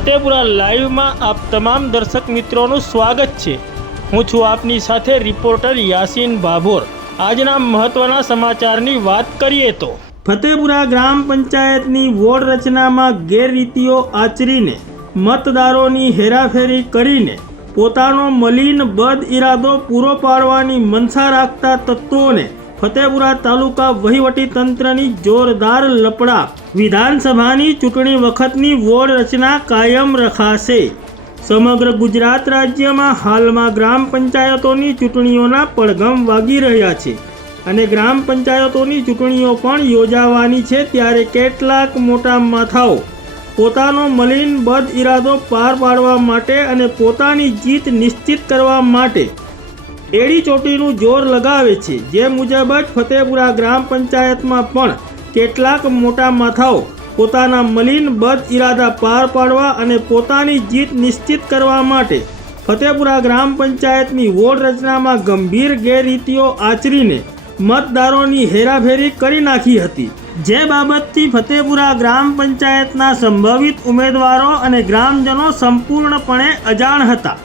ફતેપુરા લાઈવમાં આપ તમામ દર્શક મિત્રોનું સ્વાગત છે. હું છું આપની સાથે રિપોર્ટર યાસીન ભાભોર આજના મહત્વના સમાચારની વાત કરીએ તો, ફતેપુરા ગ્રામ પંચાયતની વોર્ડ રચનામાં ગેરરીતિઓ આચરીને, મતદારોની હેરાફેરી કરીને, પોતાનો મલિન બદ ઇરાદો પૂરો પાડવાની મનસા રાખતા તત્વોને ફતેપુરા તાલુકા વહીવટી તંત્રની જોરદાર લપડા. વિધાનસભાની ચૂંટણી વખતની વોર્ડ રચના કાયમ રખાશે. સમગ્ર ગુજરાત રાજ્યમાં હાલમાં ગ્રામ પંચાયતોની ચૂંટણીઓના પડઘમ વાગી રહ્યા છે અને ગ્રામ પંચાયતોની ચૂંટણીઓ પણ યોજાવાની છે ત્યારે કેટલાક મોટા માથાઓ પોતાનો મલિન બદ ઇરાદો પાર પાડવા માટે અને પોતાની જીત નિશ્ચિત કરવા માટે એડી ચોટીનું જોર લગાવે છે. જે મુજબ જ ફતેપુરા ગ્રામ પંચાયતમાં પણ કેટલાક મોટા માથાઓ પોતાના મલિન બદ ઇરાદા પાર પાડવા અને પોતાની જીત નિશ્ચિત કરવા માટે ફતેપુરા ગ્રામ પંચાયતની વોર્ડ રચનામાં ગંભીર ગેરરીતિઓ આચરીને મતદારોની હેરાફેરી કરી નાખી હતી. જે બાબતથી ફતેપુરા ગ્રામ પંચાયતના સંભવિત ઉમેદવારો અને ગ્રામજનો સંપૂર્ણપણે અજાણ હતા.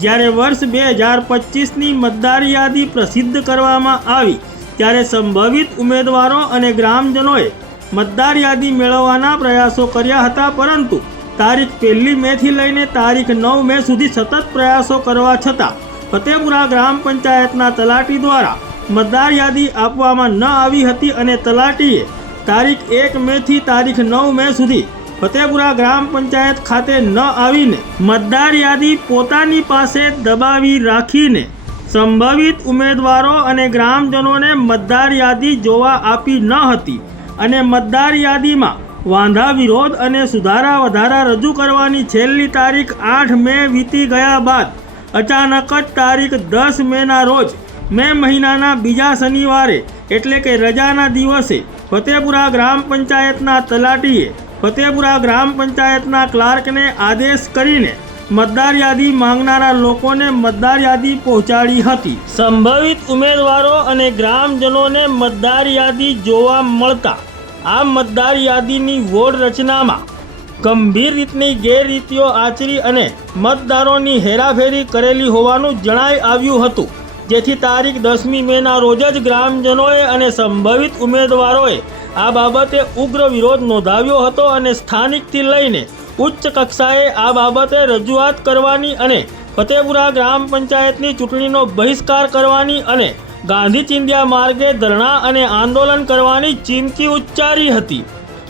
જ્યારે વર્ષ બે હજાર પચીસની મતદાર યાદી પ્રસિદ્ધ કરવામાં આવી, ત્યારે સંભવિત ઉમેદવારો અને ગ્રામજનોએ મતદાર યાદી મેળવવાના પ્રયાસો કર્યા હતા, પરંતુ તારીખ પહેલી મેથી લઈને તારીખ નવ મે સુધી સતત પ્રયાસો કરવા છતાં, ફતેપુરા ગ્રામ પંચાયતના તલાટી દ્વારા મતદાર યાદી આપવામાં ન આવી હતી અને તલાટીએ તારીખ એક મેથી તારીખ નવ મે સુધી ફતેપુરા ગ્રામ પંચાયત ખાતે ન આવીને મતદાર યાદી પોતાની પાસે દબાવી રાખીને સંભવિત ઉમેદવારો અને ગ્રામજનોને મતદાર યાદી જોવા આપી ન હતી અને મતદાર યાદીમાં વાંધા વિરોધ અને સુધારા વધારા રજૂ કરવાની છેલ્લી તારીખ આઠ મે વીતી ગયા બાદ અચાનક જ તારીખ દસ મેના રોજ મે મહિનાના બીજા શનિવારે એટલે કે રજાના દિવસે ફતેપુરા ગ્રામ પંચાયતના તલાટીએ ફતેપુરા ગ્રામ પંચાયતના ક્લાર્કને આદેશ કરીને મતદાર યાદી માંગનારા લોકોને મતદાર યાદી પહોંચાડી હતી. સંભવિત ઉમેદવારો અને ગ્રામજનોને મતદાર યાદી જોવા મળતા આ મતદાર યાદીની વોર્ડ રચનામાં ગંભીર રીતની ગેરરીતિઓ આચરી અને મતદારોની હેરાફેરી કરેલી હોવાનું જણાઈ આવ્યું હતું. જેથી તારીખ દસમી મેના રોજ જ ગ્રામજનોએ અને સંભવિત ઉમેદવારોએ આ બાબતે ઉગ્ર વિરોધ નોંધાવ્યો હતો અને સ્થાનિકથી લઈને ઉચ્ચ કક્ષાએ આ બાબતે રજૂઆત કરવાની અને ફતેપુરા ગ્રામ પંચાયતની ચૂંટણીનો બહિષ્કાર કરવાની અને ગાંધી ચિંધ્યા માર્ગે ધરણા અને આંદોલન કરવાની ચીમકી ઉચ્ચારી હતી.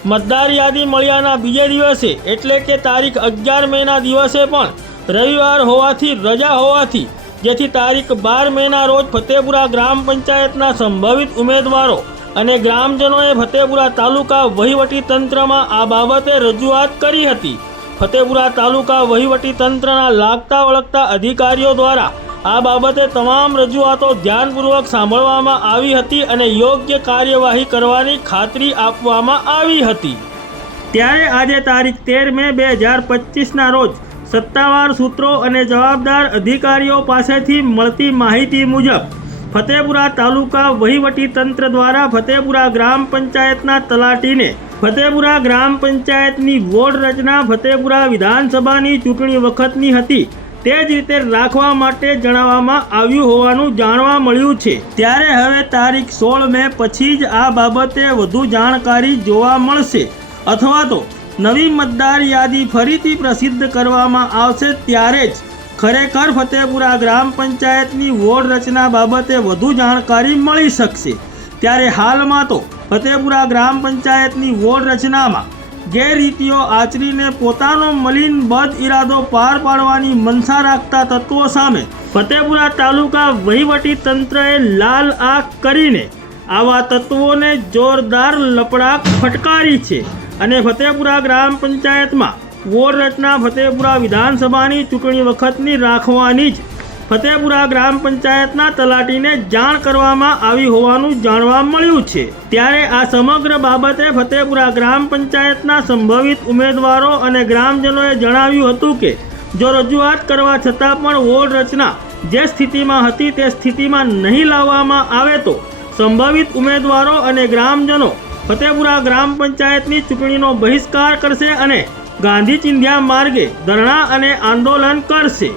મતદાર યાદી મળ્યાના બીજે દિવસે, એટલે કે તારીખ અગિયાર મેના દિવસે પણ, રવિવાર હોવાથી, રજા હોવાથી, જેથી તારીખ બાર મેના રોજ ફતેપુરા ગ્રામ પંચાયતના સંભવિત ઉમેદવારો અને ગ્રામજનોએ ફતેપુરા તાલુકા વહીવટી તંત્રમાં આ બાબતે રજૂઆત કરી હતી. ફતેપુરા તાલુકા વહીવટી તંત્રના લાગતા વળગતા અધિકારીઓ દ્વારા આ બાબતે તમામ રજૂઆતો ધ્યાનપૂર્વક સાંભળવામાં આવી હતી અને યોગ્ય કાર્યવાહી કરવાની ખાતરી આપવામાં આવી હતી. ત્યારે આજે તારીખ તેર મે બે હજાર પચીસના રોજ સત્તાવાર સૂત્રો અને જવાબદાર અધિકારીઓ પાસેથી મળતી માહિતી મુજબ ફતેપુરા તાલુકા વહીવટી તંત્ર દ્વારા ફતેપુરા ગ્રામ પંચાયતના તલાટીને ફતેપુરા ગ્રામ પંચાયતની વોર્ડ રચના ફતેપુરા વિધાનસભાની ચૂંટણી વખતની હતી. તે જ રીતે રાખવા માટે જણાવવામાં આવ્યું હોવાનું જાણવા મળ્યું છે. ત્યારે હવે તારીખ સોળ મે પછી જ આ બાબતે વધુ જાણકારી જોવા મળશે. અથવા તો નવી મતદાર યાદી ફરીથી પ્રસિદ્ધ કરવામાં આવશે ત્યારે જ ખરેખર ફતેપુરા ગ્રામ પંચાયતની વોર્ડ રચના બાબતે વધુ જાણકારી મળી શકશે. ત્યારે હાલમાં તો ફતેપુરા ગ્રામ પંચાયતની વોર્ડ રચનામાં ગેરરીતિઓ આચરીને પોતાનો મલિન બદ ઇરાદો પાર પાડવાની મનસા રાખતા તત્વો સામે ફતેપુરા તાલુકા વહીવટી તંત્રએ લાલ આંખ કરીને આવા તત્વોને જોરદાર લપડા ફટકારી છે. અને ફતેપુરા ગ્રામ પંચાયતમાં વોર્ડ રચના ફતેપુરા વિધાનસભાની ચૂંટણી વખતની રાખવાની જ. ફતેપુરા ગ્રામ પંચાયતના તલાટીને જાણ કરવામાં આવી હોવાનું જાણવા મળ્યું છે. ત્યારે આ સમગ્ર બાબતે ફતેપુરા ગ્રામ પંચાયતના સંભવિત ઉમેદવારો અને ગ્રામજનોએ જણાવ્યું હતું કે, જો રજૂઆત કરવા છતાં પણ વોર્ડ રચના જે સ્થિતિમાં હતી તે સ્થિતિમાં નહીં લાવવામાં આવે તો સંભવિત ઉમેદવારો અને ગ્રામજનો ફતેપુરા ગ્રામ પંચાયતની ચૂંટણીનો બહિષ્કાર કરશે અને ગાંધી ચિંધ્યા માર્ગે ધરણા અને આંદોલન કરશે.